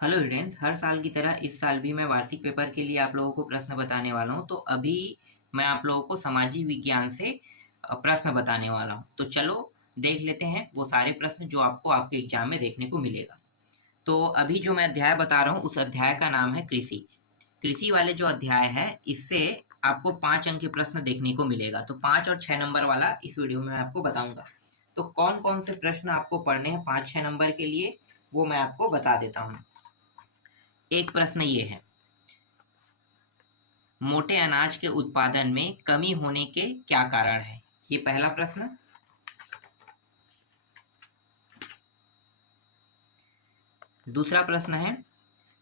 Hello students, हर साल की तरह इस साल भी मैं वार्षिक पेपर के लिए आप लोगों को प्रश्न बताने वाला हूं। तो अभी मैं आप लोगों को सामाजिक विज्ञान से प्रश्न बताने वाला हूं। तो चलो देख लेते हैं वो सारे प्रश्न जो आपको आपके एग्जाम में देखने को मिलेगा। तो अभी जो मैं अध्याय बता रहा हूँ उस अध्याय का नाम है कृषि। कृषि वाले जो अध्याय है इससे आपको 5 अंक के प्रश्न देखने को मिलेगा। तो 5 और 6 नंबर वाला इस वीडियो में मैं आपको बताऊंगा। तो कौन कौन से प्रश्न आपको पढ़ने हैं 5-6 नंबर के लिए वो मैं आपको बता देता हूँ। एक प्रश्न ये है, मोटे अनाज के उत्पादन में कमी होने के क्या कारण है। ये पहला प्रश्न। दूसरा प्रश्न है,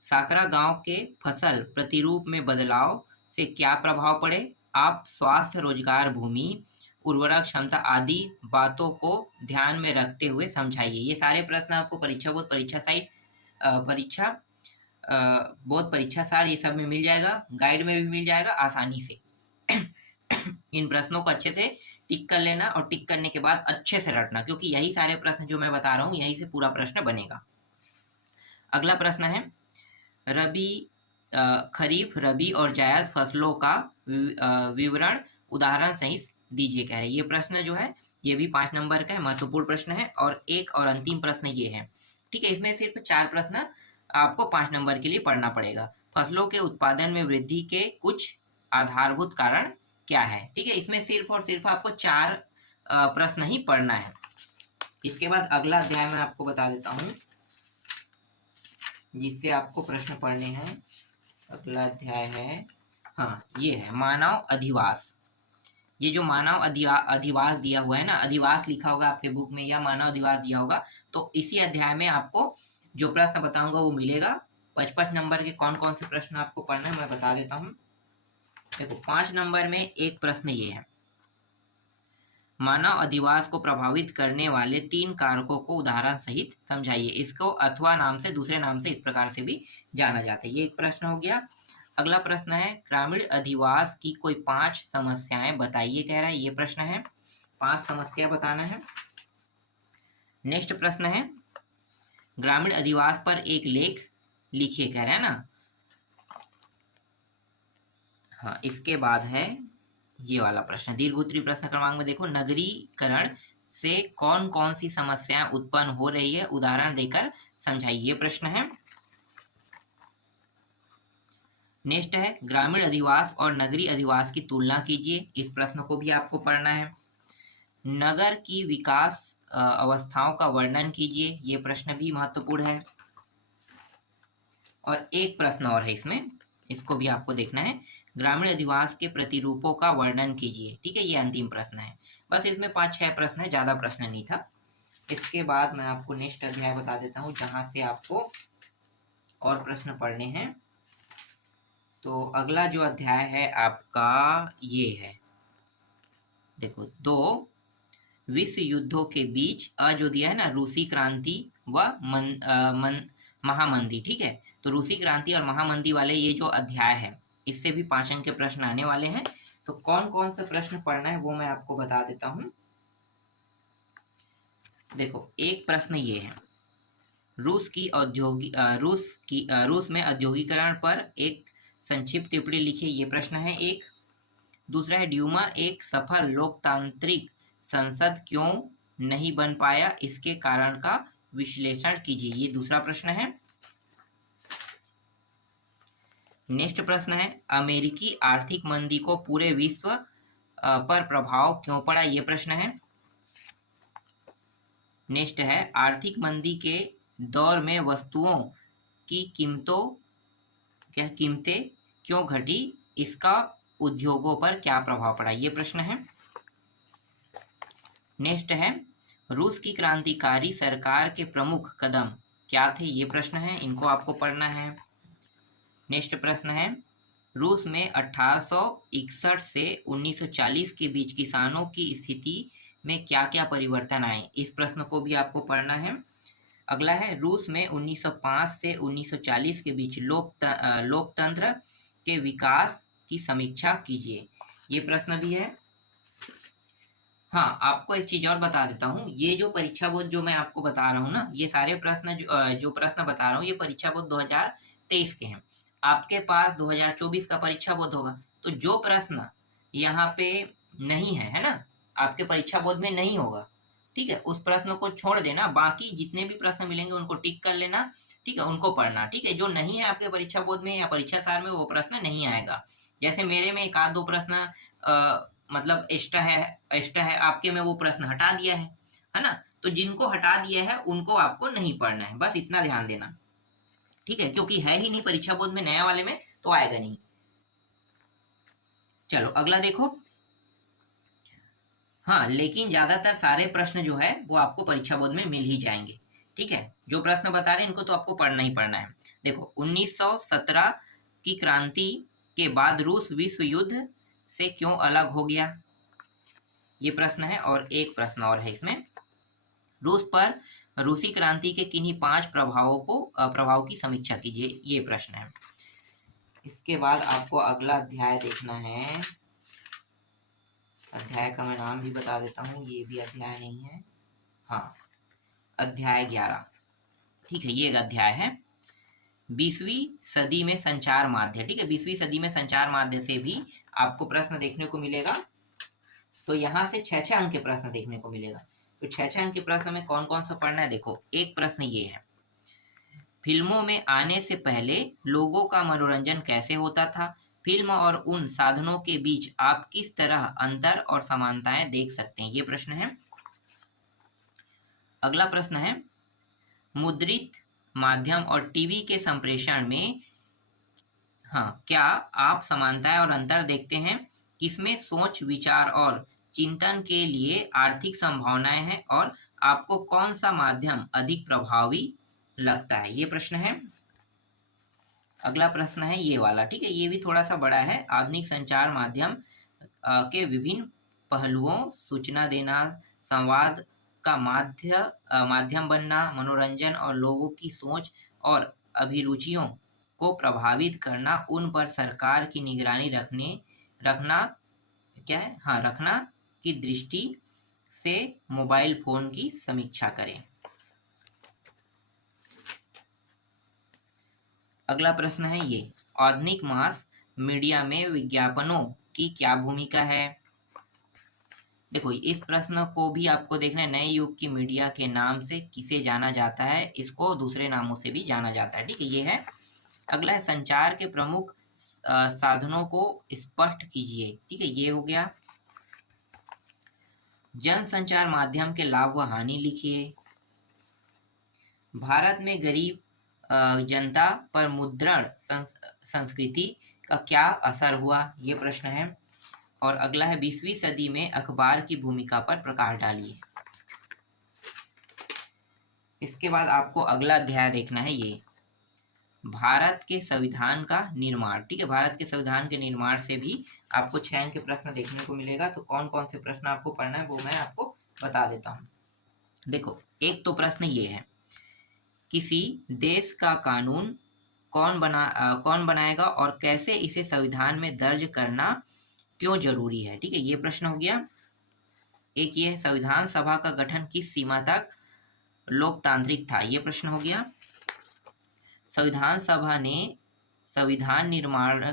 साकरा गांव के फसल प्रतिरूप में बदलाव से क्या प्रभाव पड़े। आप स्वास्थ्य, रोजगार, भूमि, उर्वरक क्षमता आदि बातों को ध्यान में रखते हुए समझाइए। ये सारे प्रश्न आपको परीक्षा बोर्ड, परीक्षा साइट, परीक्षा बहुत परीक्षा सार ये सब में मिल जाएगा, गाइड में भी मिल जाएगा आसानी से। इन प्रश्नों को अच्छे से टिक कर लेना और टिक करने के बाद अच्छे से रटना, क्योंकि यही सारे प्रश्न जो मैं बता रहा हूँ यहीं से पूरा प्रश्न बनेगा। अगला प्रश्न है, रबी खरीफ, रबी और जायद फसलों का विवरण उदाहरण सहित दीजिए कह रहे हैं। ये प्रश्न जो है ये भी 5 नंबर का है, महत्वपूर्ण प्रश्न है। और एक और अंतिम प्रश्न ये है, ठीक है। इसमें सिर्फ 4 प्रश्न आपको 5 नंबर के लिए पढ़ना पड़ेगा। फसलों के उत्पादन में वृद्धि के कुछ आधारभूत कारण क्या है, ठीक है। इसमें सिर्फ और सिर्फ आपको 4 प्रश्न ही पढ़ना है। इसके बाद अगला अध्याय मैं आपको बता देता हूँ जिससे आपको प्रश्न पढ़ने हैं। अगला अध्याय है, हाँ ये है मानव अधिवास। ये जो मानव अधिवास दिया हुआ है ना, अधिवास लिखा होगा आपके बुक में या मानव अधिवास दिया होगा, तो इसी अध्याय में आपको जो प्रश्न बताऊंगा वो मिलेगा। 55 नंबर के कौन कौन से प्रश्न आपको पढ़ना है मैं बता देता हूँ। देखो 5 नंबर में एक प्रश्न ये है, मानव अधिवास को प्रभावित करने वाले 3 कारकों को उदाहरण सहित समझाइए। इसको अथवा नाम से, दूसरे नाम से इस प्रकार से भी जाना जाता है। ये एक प्रश्न हो गया। अगला प्रश्न है, ग्रामीण अधिवास की कोई 5 समस्याएं बताइए कह रहा है। ये प्रश्न है, 5 समस्या बताना है। नेक्स्ट प्रश्न है, ग्रामीण अधिवास पर एक लेख लिखिए कह रहा है ना। हाँ, इसके बाद है ये वाला प्रश्न, दीर्घ प्रश्न क्रमांक में देखो, नगरीकरण से कौन कौन सी समस्याएं उत्पन्न हो रही है उदाहरण देकर समझाइए। ये प्रश्न है। नेक्स्ट है, ग्रामीण अधिवास और नगरीय अधिवास की तुलना कीजिए। इस प्रश्न को भी आपको पढ़ना है। नगर की विकास अवस्थाओं का वर्णन कीजिए। ये प्रश्न भी महत्वपूर्ण है। और एक प्रश्न और है इसमें, इसको भी आपको देखना है, ग्रामीण अधिवास के प्रतिरूपों का वर्णन कीजिए। ठीक है, ये अंतिम प्रश्न है। बस इसमें 5-6 प्रश्न है, ज्यादा प्रश्न नहीं था। इसके बाद मैं आपको नेक्स्ट अध्याय बता देता हूँ जहां से आपको और प्रश्न पढ़ने हैं। तो अगला जो अध्याय है आपका ये है, देखो, 2 विश्व युद्धों के बीच जो दिया है ना, रूसी क्रांति व महामंदी। ठीक है, तो रूसी क्रांति और महामंदी वाले ये जो अध्याय है इससे भी 5 अंक के प्रश्न आने वाले हैं। तो कौन कौन से प्रश्न पढ़ना है वो मैं आपको बता देता हूं। देखो एक प्रश्न ये है, रूस में औद्योगिकरण पर एक संक्षिप्त टिप्पणी लिखिए। ये प्रश्न है एक। दूसरा है, ड्यूमा एक सफल लोकतांत्रिक संसद क्यों नहीं बन पाया, इसके कारण का विश्लेषण कीजिए। ये दूसरा प्रश्न है। नेक्स्ट प्रश्न है, अमेरिकी आर्थिक मंदी को पूरे विश्व पर प्रभाव क्यों पड़ा। ये प्रश्न है। नेक्स्ट है, आर्थिक मंदी के दौर में वस्तुओं की कीमतें क्यों घटी, इसका उद्योगों पर क्या प्रभाव पड़ा। ये प्रश्न है। नेक्स्ट है, रूस की क्रांतिकारी सरकार के प्रमुख कदम क्या थे। ये प्रश्न है, इनको आपको पढ़ना है। नेक्स्ट प्रश्न है, रूस में 1861 से 1940 के बीच किसानों की स्थिति में क्या क्या परिवर्तन आए। इस प्रश्न को भी आपको पढ़ना है। अगला है, रूस में 1905 से 1940 के बीच लोकतंत्र के विकास की समीक्षा कीजिए। ये प्रश्न भी है। हाँ, आपको एक चीज और बता देता हूँ। ये जो परीक्षा बोध जो मैं आपको बता रहा हूँ ना, ये सारे प्रश्न जो प्रश्न बता रहा हूँ, ये परीक्षा बोध 2023 के हैं। आपके पास 2024 का परीक्षा बोध होगा, तो जो प्रश्न यहाँ पे नहीं है ना, आपके परीक्षा बोध में नहीं होगा, ठीक है, उस प्रश्न को छोड़ देना। बाकी जितने भी प्रश्न मिलेंगे उनको टिक कर लेना, ठीक है, उनको पढ़ना, ठीक है। जो नहीं है आपके परीक्षा बोध में या परीक्षा सार में, वो प्रश्न नहीं आएगा। जैसे मेरे में एक आध दो प्रश्न मतलब एक्स्ट्रा है, आपके में वो प्रश्न हटा दिया है ना। तो जिनको हटा दिया है उनको आपको नहीं पढ़ना है, बस इतना ध्यान देना, ठीक है, क्योंकि है ही नहीं परीक्षा बोध में, नया वाले में तो आएगा नहीं। चलो अगला देखो। हाँ, लेकिन ज्यादातर सारे प्रश्न जो है वो आपको परीक्षा बोध में मिल ही जाएंगे, ठीक है। जो प्रश्न बता रहे हैं इनको तो आपको पढ़ना ही पढ़ना है। देखो, 1917 की क्रांति के बाद रूस विश्व युद्ध से क्यों अलग हो गया, ये प्रश्न है। और एक प्रश्न और है इसमें, रूस पर रूसी क्रांति के किन्हीं 5 प्रभावों की समीक्षा कीजिए, ये प्रश्न है। इसके बाद आपको अगला अध्याय देखना है। अध्याय का मैं नाम भी बता देता हूँ, ये भी अध्याय नहीं है, हाँ, अध्याय 11, ठीक है, ये एक अध्याय है, 20वीं सदी में संचार माध्य, ठीक है। 20वीं सदी में संचार माध्य से भी आपको प्रश्न देखने को मिलेगा। तो यहाँ से 6 अंक के प्रश्न देखने को मिलेगा। तो 6 अंक के प्रश्न में कौन कौन सा पढ़ना है, देखो। एक प्रश्न ये है, फिल्मों में आने से पहले लोगों का मनोरंजन कैसे होता था, फिल्म और उन साधनों के बीच आप किस तरह अंतर और समानताएं देख सकते हैं, ये प्रश्न है। अगला प्रश्न है, मुद्रित माध्यम और टीवी के संप्रेषण में क्या आप समानताएं और अंतर देखते हैं, किसमें सोच विचार और चिंतन के लिए आर्थिक संभावनाएं हैं, और आपको कौन सा माध्यम अधिक प्रभावी लगता है, ये प्रश्न है। अगला प्रश्न है ये वाला, ठीक है, ये भी थोड़ा सा बड़ा है, आधुनिक संचार माध्यम के विभिन्न पहलुओं, सूचना देना, संवाद का माध्यम बनना, मनोरंजन और लोगों की सोच और अभिरुचियों को प्रभावित करना, उन पर सरकार की निगरानी रखना की दृष्टि से मोबाइल फोन की समीक्षा करें। अगला प्रश्न है ये, आधुनिक मास मीडिया में विज्ञापनों की क्या भूमिका है। देखो, इस प्रश्न को भी आपको देखना है, नए युग की मीडिया के नाम से किसे जाना जाता है, इसको दूसरे नामों से भी जाना जाता है, ठीक है, ये है। अगला है, संचार के प्रमुख साधनों को स्पष्ट कीजिए, ठीक है, ये हो गया। जन संचार माध्यम के लाभ व हानि लिखिए। भारत में गरीब जनता पर मुद्रण संस्कृति का क्या असर हुआ, ये प्रश्न है। और अगला है, 20वीं सदी में अखबार की भूमिका पर प्रकाश डालिए। इसके बाद आपको अगला अध्याय देखना है, ये भारत के संविधान का निर्माण, ठीक है। भारत के संविधान के निर्माण से भी आपको 6 अंक के प्रश्न देखने को मिलेगा। तो कौन कौन से प्रश्न आपको पढ़ना है वो मैं आपको बता देता हूँ। देखो, एक तो प्रश्न ये है, किसी देश का कानून कौन बनाएगा और कैसे इसे संविधान में दर्ज करना क्यों जरूरी है, ठीक है, ये प्रश्न हो गया। एक ये है, संविधान सभा का गठन किस सीमा तक लोकतांत्रिक था, ये प्रश्न हो गया। संविधान सभा ने संविधान निर्माण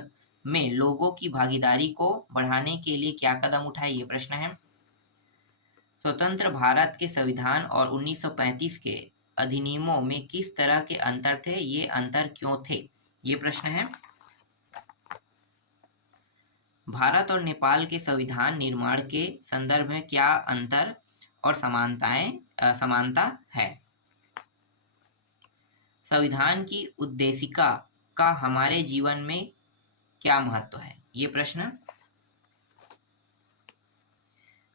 में लोगों की भागीदारी को बढ़ाने के लिए क्या कदम उठाए, ये प्रश्न है। स्वतंत्र भारत के संविधान और 1935 के अधिनियमों में किस तरह के अंतर थे, ये अंतर क्यों थे, ये प्रश्न है। भारत और नेपाल के संविधान निर्माण के संदर्भ में क्या अंतर और समानता है। संविधान की उद्देशिका का हमारे जीवन में क्या महत्व है, ये प्रश्न।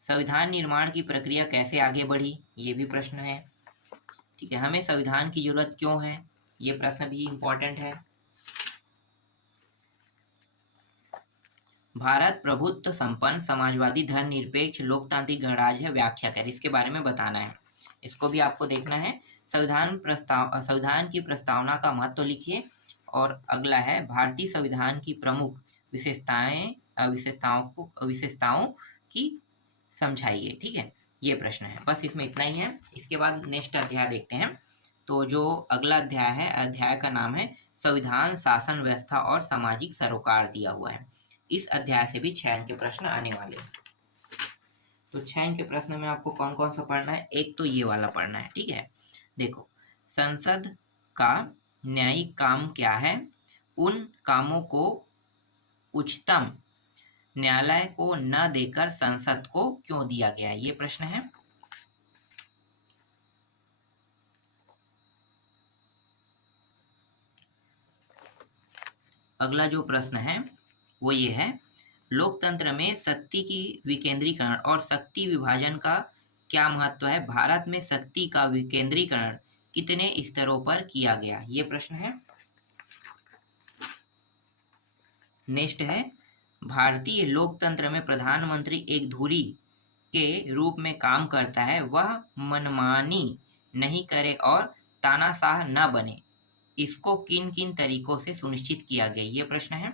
संविधान निर्माण की प्रक्रिया कैसे आगे बढ़ी, ये भी प्रश्न है, ठीक है। हमें संविधान की जरूरत क्यों है, ये प्रश्न भी इंपॉर्टेंट है। भारत प्रभुत्व संपन्न समाजवादी धर्मनिरपेक्ष लोकतांत्रिक गणराज्य है, व्याख्या करें, इसके बारे में बताना है, इसको भी आपको देखना है। संविधान की प्रस्तावना का महत्व लिखिए। और अगला है, भारतीय संविधान की प्रमुख विशेषताओं की समझाइए। ठीक है, ये प्रश्न है, बस इसमें इतना ही है। इसके बाद नेक्स्ट अध्याय देखते हैं। तो जो अगला अध्याय है, अध्याय का नाम है संविधान, शासन व्यवस्था और सामाजिक सरोकार दिया हुआ है। इस अध्याय से भी 6 अंक के प्रश्न आने वाले हैं। तो 6 अंक के प्रश्न में आपको कौन कौन सा पढ़ना है? एक तो ये वाला पढ़ना है। ठीक है, देखो, संसद का न्यायिक काम क्या है? उन कामों को उच्चतम न्यायालय को न देकर संसद को क्यों दिया गया? ये प्रश्न है। अगला जो प्रश्न है वो ये है, लोकतंत्र में शक्ति की विकेंद्रीकरण और शक्ति विभाजन का क्या महत्व है? भारत में शक्ति का विकेंद्रीकरण कितने स्तरों पर किया गया? ये प्रश्न है। नेक्स्ट है, भारतीय लोकतंत्र में प्रधानमंत्री एक धुरी के रूप में काम करता है, वह मनमानी नहीं करे और तानाशाह न बने, इसको किन किन तरीकों से सुनिश्चित किया गया? ये प्रश्न है।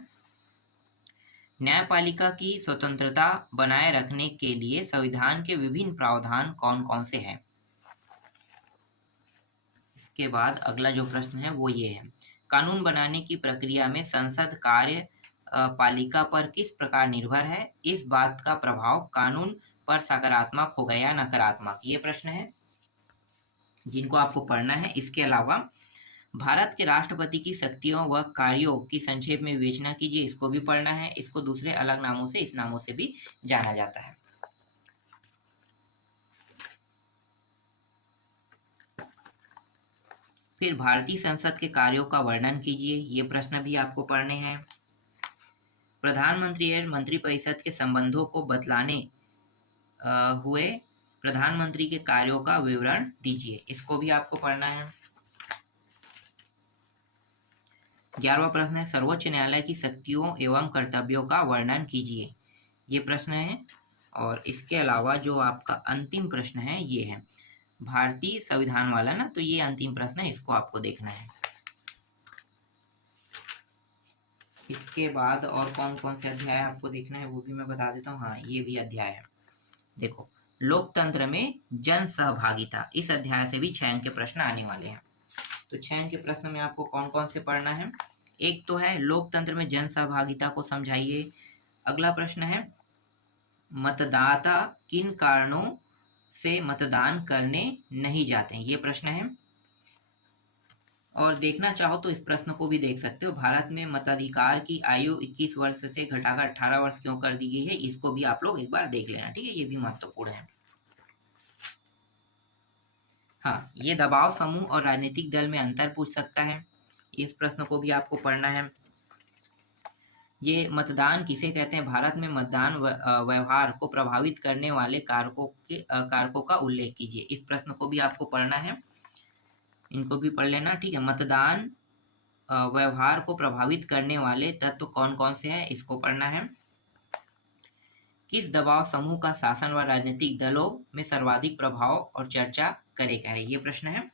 न्यायपालिका की स्वतंत्रता बनाए रखने के लिए संविधान के विभिन्न प्रावधान कौन कौन से हैं? इसके बाद अगला जो प्रश्न है वो ये है, कानून बनाने की प्रक्रिया में संसद कार्य पालिका पर किस प्रकार निर्भर है? इस बात का प्रभाव कानून पर सकारात्मक होगा या नकारात्मक? ये प्रश्न है जिनको आपको पढ़ना है। इसके अलावा भारत के राष्ट्रपति की शक्तियों व कार्यों की संक्षेप में विवेचना कीजिए, इसको भी पढ़ना है। इसको दूसरे अलग नामों से, इस नामों से भी जाना जाता है। फिर भारतीय संसद के कार्यों का वर्णन कीजिए, ये प्रश्न भी आपको पढ़ने हैं। प्रधानमंत्री और मंत्रिपरिषद के संबंधों को बतलाने हुए प्रधानमंत्री के कार्यों का विवरण दीजिए, इसको भी आपको पढ़ना है। 11वां प्रश्न है, सर्वोच्च न्यायालय की शक्तियों एवं कर्तव्यों का वर्णन कीजिए, ये प्रश्न है। और इसके अलावा जो आपका अंतिम प्रश्न है ये है भारतीय संविधान वाला ना, तो ये अंतिम प्रश्न है, इसको आपको देखना है। इसके बाद और कौन कौन से अध्याय आपको देखना है वो भी मैं बता देता हूँ। हाँ, ये भी अध्याय है। देखो, लोकतंत्र में जन सहभागिता, इस अध्याय से भी 6 अंक के प्रश्न आने वाले हैं। तो 6 अंक के प्रश्न में आपको कौन कौन से पढ़ना है? एक तो है लोकतंत्र में जन सहभागिता को समझाइए। अगला प्रश्न है, मतदाता किन कारणों से मतदान करने नहीं जाते हैं? ये प्रश्न है। और देखना चाहो तो इस प्रश्न को भी देख सकते हो, भारत में मताधिकार की आयु 21 वर्ष से घटाकर 18 वर्ष क्यों कर दी गई है? इसको भी आप लोग एक बार देख लेना। ठीक है, ये भी महत्वपूर्ण है। हाँ, ये दबाव समूह और राजनीतिक दल में अंतर पूछ सकता है, इस प्रश्न को भी आपको पढ़ना है। ये मतदान किसे कहते हैं? भारत में मतदान व्यवहार को प्रभावित करने वाले कारकों का उल्लेख कीजिए, इस प्रश्न को भी आपको पढ़ना है, इनको भी पढ़ लेना। ठीक है, मतदान व्यवहार को प्रभावित करने वाले तत्व कौन कौन से हैं? इसको पढ़ना है। किस दबाव समूह का शासन व राजनीतिक दलों में सर्वाधिक प्रभाव और चर्चा करेगा? ये प्रश्न है।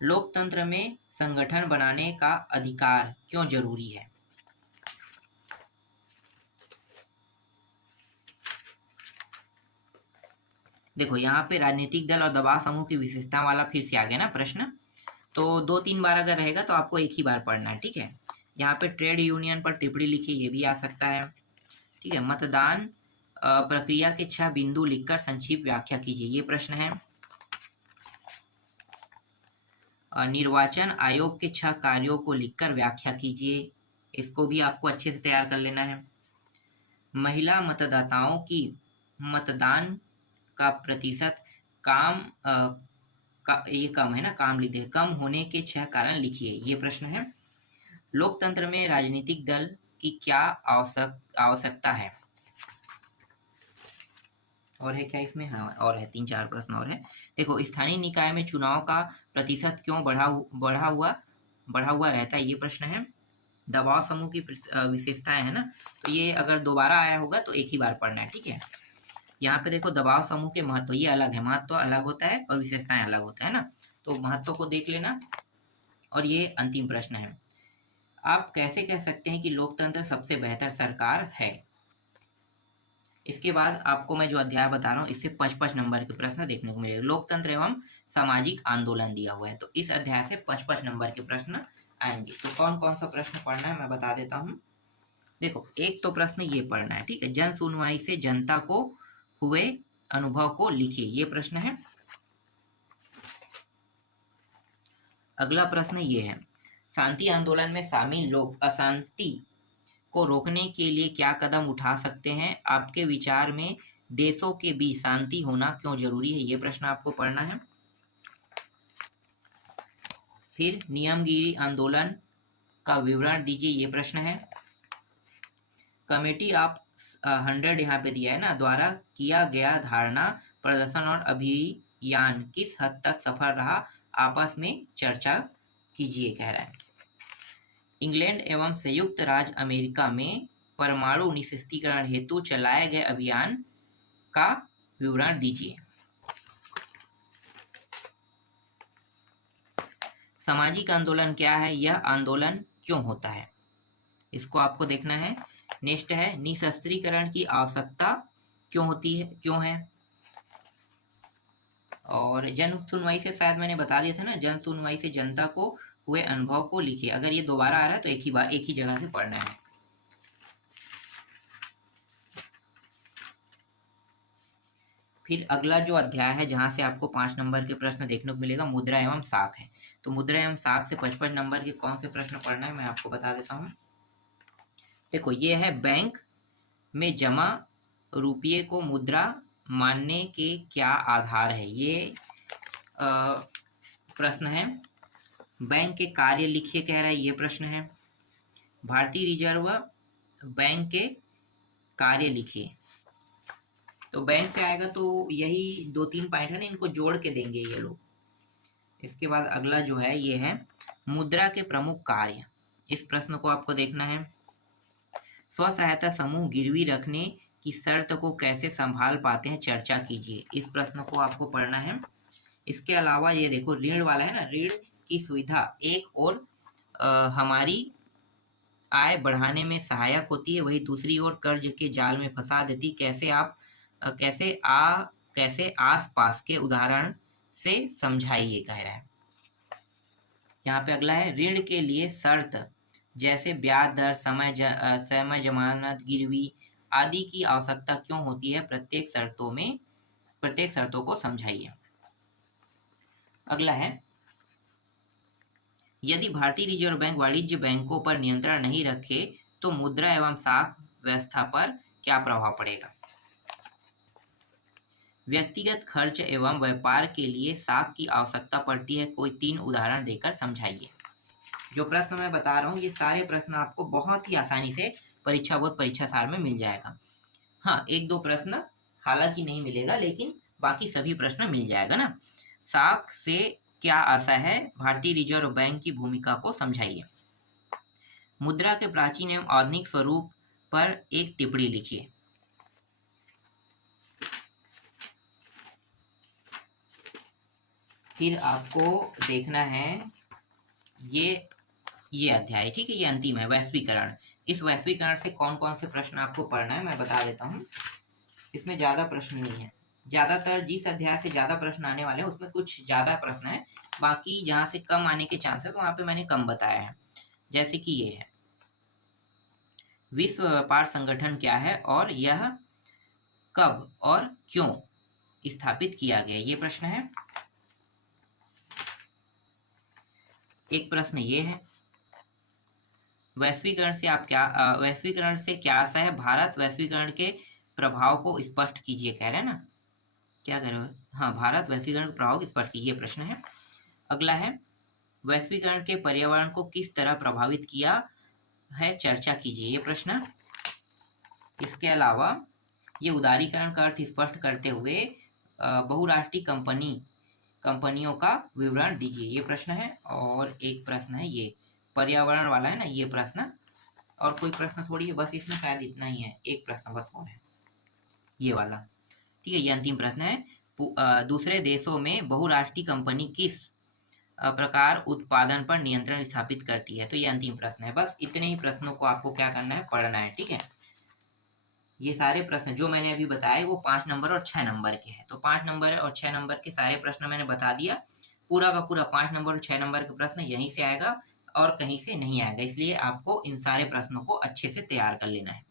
लोकतंत्र में संगठन बनाने का अधिकार क्यों जरूरी है? देखो, यहाँ पे राजनीतिक दल और दबाव समूह की विशेषता वाला फिर से आ गया ना प्रश्न, तो 2-3 बार अगर रहेगा तो आपको एक ही बार पढ़ना है। ठीक है, यहाँ पे ट्रेड यूनियन पर टिप्पणी लिखिए, ये भी आ सकता है। ठीक है, मतदान प्रक्रिया के 6 बिंदु लिखकर संक्षिप्त व्याख्या कीजिए, ये प्रश्न है। निर्वाचन आयोग के 6 कार्यों को लिखकर व्याख्या कीजिए, इसको भी आपको अच्छे से तैयार कर लेना है। महिला मतदाताओं की मतदान का प्रतिशत ये कम है ना, काम लिखिए, कम होने के 6 कारण लिखिए, ये प्रश्न है। लोकतंत्र में राजनीतिक दल की क्या आवश्यकता है? और है क्या इसमें? हाँ, और है, 3-4 प्रश्न और है। देखो, स्थानीय निकाय में चुनाव का प्रतिशत क्यों बढ़ा हुआ रहता है? ये प्रश्न है। दबाव समूह की विशेषताएं है ना, तो ये अगर दोबारा आया होगा तो एक ही बार पढ़ना है। ठीक है, यहाँ पे देखो, दबाव समूह के महत्व ये अलग है, महत्व अलग होता है और विशेषताएं अलग होता है ना, तो महत्व को देख लेना। और ये अंतिम प्रश्न है, आप कैसे कह सकते हैं कि लोकतंत्र सबसे बेहतर सरकार है? इसके बाद आपको मैं जो अध्याय बता रहा हूँ इससे 55 नंबर के प्रश्न देखने को मिलेगा। लोकतंत्र एवं सामाजिक आंदोलन दिया हुआ है, तो इस अध्याय से 55 नंबर के प्रश्न आएंगे। तो कौन कौन सा प्रश्न पढ़ना है मैं बता देता हूँ। देखो, एक तो प्रश्न ये पढ़ना है, ठीक है, जन सुनवाई से जनता को हुए अनुभव को लिखिए, ये प्रश्न है। अगला प्रश्न ये है, शांति आंदोलन में शामिल लोग अशांति को रोकने के लिए क्या कदम उठा सकते हैं? आपके विचार में देशों के बीच शांति होना क्यों जरूरी है? ये प्रश्न आपको पढ़ना है। फिर नियमगिरी आंदोलन का विवरण दीजिए, ये प्रश्न है। कमेटी ऑफ 100 यहाँ पे दिया है ना, द्वारा किया गया धारणा प्रदर्शन और अभियान किस हद तक सफल रहा, आपस में चर्चा कीजिए, कह रहा है। इंग्लैंड एवं संयुक्त राज्य अमेरिका में परमाणु निःशस्त्रीकरण हेतु चलाए गए अभियान का विवरण दीजिए। सामाजिक आंदोलन क्या है? यह आंदोलन क्यों होता है? इसको आपको देखना है। नेक्स्ट है, निःशस्त्रीकरण की आवश्यकता क्यों होती है, क्यों है? और जन सुनवाई से शायद मैंने बता दिया था ना, जन सुनवाई से जनता को हुए अनुभव को लिखिए। अगर ये दोबारा आ रहा है तो एक ही जगह से पढ़ना है। फिर अगला जो अध्याय है जहां से आपको 5 नंबर के प्रश्न देखने को मिलेगा, मुद्रा एवं साख है। तो मुद्रा एवं साख से 55 नंबर के कौन से प्रश्न पढ़ना है मैं आपको बता देता हूँ। देखो, ये है, बैंक में जमा रुपये को मुद्रा मानने के क्या आधार है? ये प्रश्न है। बैंक के कार्य लिखिए, कह रहा है, ये प्रश्न है। भारतीय रिजर्व बैंक के कार्य लिखिए। तो बैंक से आएगा तो यही 2-3 पॉइंट है ना, इनको जोड़ के देंगे ये लोग। इसके बाद अगला जो है ये है, मुद्रा के प्रमुख कार्य। इस प्रश्न को आपको देखना है। स्व सहायता समूह गिरवी रखने की शर्त को कैसे संभाल पाते हैं, चर्चा कीजिए। इस प्रश्न को आपको पढ़ना है। इसके अलावा ये देखो, ऋण वाला है ना, ऋण की सुविधा एक और हमारी आय बढ़ाने में सहायक होती है, वही दूसरी ओर कर्ज के जाल में फंसा देती। कैसे आसपास के उदाहरण से समझाइए, कह रहा है। यहाँ पे अगला है, ऋण के लिए शर्त जैसे ब्याज दर, समय जमानत, गिरवी आदि की आवश्यकता क्यों होती है? प्रत्येक शर्तों को समझाइए। अगला है, यदि भारतीय रिजर्व बैंक वाणिज्य बैंकों पर नियंत्रण नहीं रखे तो मुद्रा एवं साख व्यवस्था पर क्या प्रभाव पड़ेगा? व्यक्तिगत खर्च एवं व्यापार के लिए साख की आवश्यकता पड़ती है, कोई 3 उदाहरण देकर समझाइए। जो प्रश्न मैं बता रहा हूँ ये सारे प्रश्न आपको बहुत ही आसानी से परीक्षा सार में मिल जाएगा। हाँ, 1-2 प्रश्न हालांकि नहीं मिलेगा, लेकिन बाकी सभी प्रश्न मिल जाएगा ना। साख से क्या आशा है? भारतीय रिजर्व बैंक की भूमिका को समझाइए। मुद्रा के प्राचीन एवं आधुनिक स्वरूप पर एक टिप्पणी लिखिए। फिर आपको देखना है ये अध्याय, ठीक है, ये अंतिम है, वैश्वीकरण। इस वैश्वीकरण से कौन कौन से प्रश्न आपको पढ़ना है मैं बता देता हूँ। इसमें ज्यादा प्रश्न नहीं है, ज्यादातर जिस अध्याय से ज्यादा प्रश्न आने वाले हैं उसमें कुछ ज्यादा प्रश्न है, बाकी जहां से कम आने के चांसेस वहां पे मैंने कम बताया है। जैसे कि ये है, विश्व व्यापार संगठन क्या है और यह कब और क्यों स्थापित किया गया, ये प्रश्न है। एक प्रश्न ये है, वैश्वीकरण से क्या आशा है? भारत वैश्वीकरण के प्रभाव को स्पष्ट कीजिए, कह रहे हैं ना, क्या कह रहे हो? हाँ, भारत वैश्वीकरण के प्रभाव को स्पष्ट कीजिए, ये प्रश्न है। अगला है, वैश्वीकरण के पर्यावरण को किस तरह प्रभावित किया है, चर्चा कीजिए, ये प्रश्न। इसके अलावा ये उदारीकरण का अर्थ स्पष्ट करते हुए बहुराष्ट्रीय कंपनियों का विवरण दीजिए, ये प्रश्न है। और एक प्रश्न है ये पर्यावरण वाला है ना, ये प्रश्न। और कोई प्रश्न थोड़ी है, बस इसमें शायद इतना ही है, एक प्रश्न बस और है, ये वाला, ठीक है। ये अंतिम प्रश्न है, दूसरे देशों में बहुराष्ट्रीय कंपनी किस प्रकार उत्पादन पर नियंत्रण स्थापित करती है, तो ये अंतिम प्रश्न है। बस इतने ही प्रश्नों को आपको क्या करना है, पढ़ना है, ठीक है। ये सारे प्रश्न जो मैंने अभी बताए वो 5 नंबर और 6 नंबर के हैं। तो 5 नंबर और 6 नंबर के सारे प्रश्न मैंने बता दिया। पूरा का पूरा 5 नंबर और 6 नंबर का प्रश्न यहीं से आएगा और कहीं से नहीं आएगा, इसलिए आपको इन सारे प्रश्नों को अच्छे से तैयार कर लेना है।